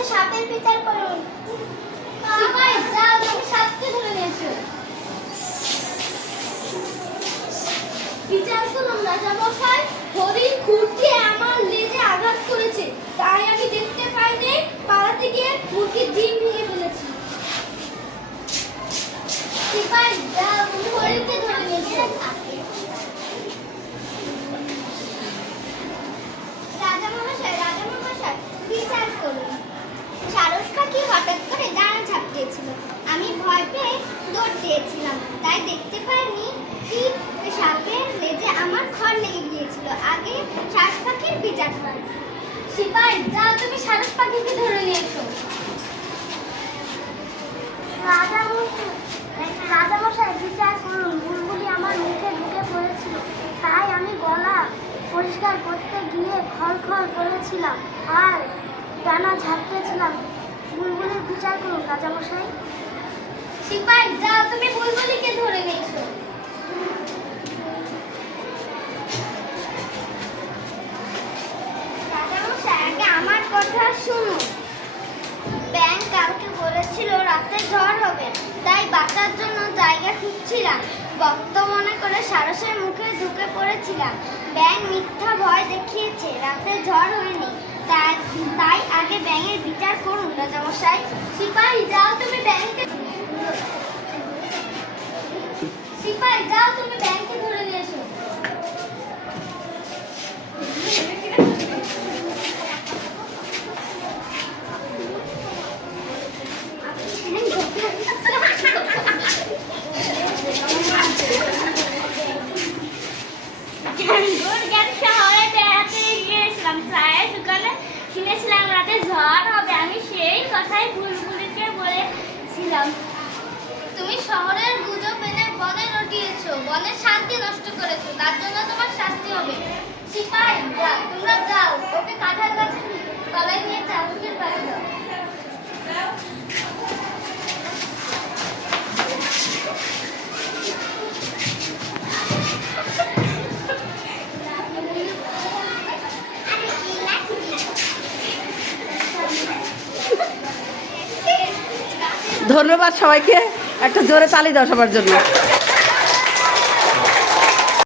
আমাকে সাপের বিচার করুন। সিপাই যাও, তুমি সাপকে ধরে নিয়েছো। বিচার করুন রাজামশাই, হরিণ খুঁটে আমার লেজে আঘাত করেছে, তাই আমি দেখতে পাইনি, পালাতে গিয়ে মুরগির ডিম ভেঙে ফেলেছি। সিপাই যাও, তুমি হরিণকে ধরে নিয়েছো। রাজামশাই বিচার করুন। সারস পাখি হঠাৎ করে ডানা ঝাপটিয়েছিল, আমি ভয় পেয়ে দৌড় দিয়েছিলাম, তাই দেখতে পাইনি কি সাপের লেজে আমার খড় লেগে গিয়েছিল। আগে সারস পাখির বিচার করুন। সিপাই যাও, তুমি সারস পাখিকে ধরে নিয়েছো। রাজামশাই বিচার করুন। বুলবুলি আমার মুখে ঢুকে পড়েছিল, তাই আমি গলা পরিষ্কার করতে গিয়ে খড়খড় করেছিলাম আর ডানা ঝাপটেছিলাম। বুলবুলির বিচার করুন রাজামশাই। সিপাই যাও, তুমি বুলবুলিকে ধরে নিয়েছো। রাজামশাই আগে আমার কথা শুনুন। ব্যাঙ কালকে বলেছিল রাতে ঝড় হবে, তাই বাঁচার জন্য জায়গা খুঁজছিলাম। বক্ত মনে করে সারসের মুখে ঢুকে পড়েছিলাম। ব্যাঙ মিথ্যা ভয় দেখিয়েছে, রাতে ঝড় হয়নি, তাই আগে ব্যাঙের বিচার করুন রাজামশাই। সিপাই যাও, তুমি ব্যাঙকে ধরে নিয়েছো। শহরে বেড়াতে গিয়েছিলাম, প্রায় দোকানে কিনেছিলাম রাতে ঝড় হবে, আমি সেই কথাই বুলবুলিকে বলেছিলাম। তুমি শহরের গুজব এনে বনে রটিয়েছো, বনের শান্তি নষ্ট করেছো, তার জন্য তোমার শাস্তি হবে। সিপাই তোমরা যাও, ওকে কাঁঠাল গাছের তলায় নিয়ে চাবুকের বাড়ি দাও। ধন্যবাদ সবাইকে, একটা জোরে তালি দাও সবার জন্য।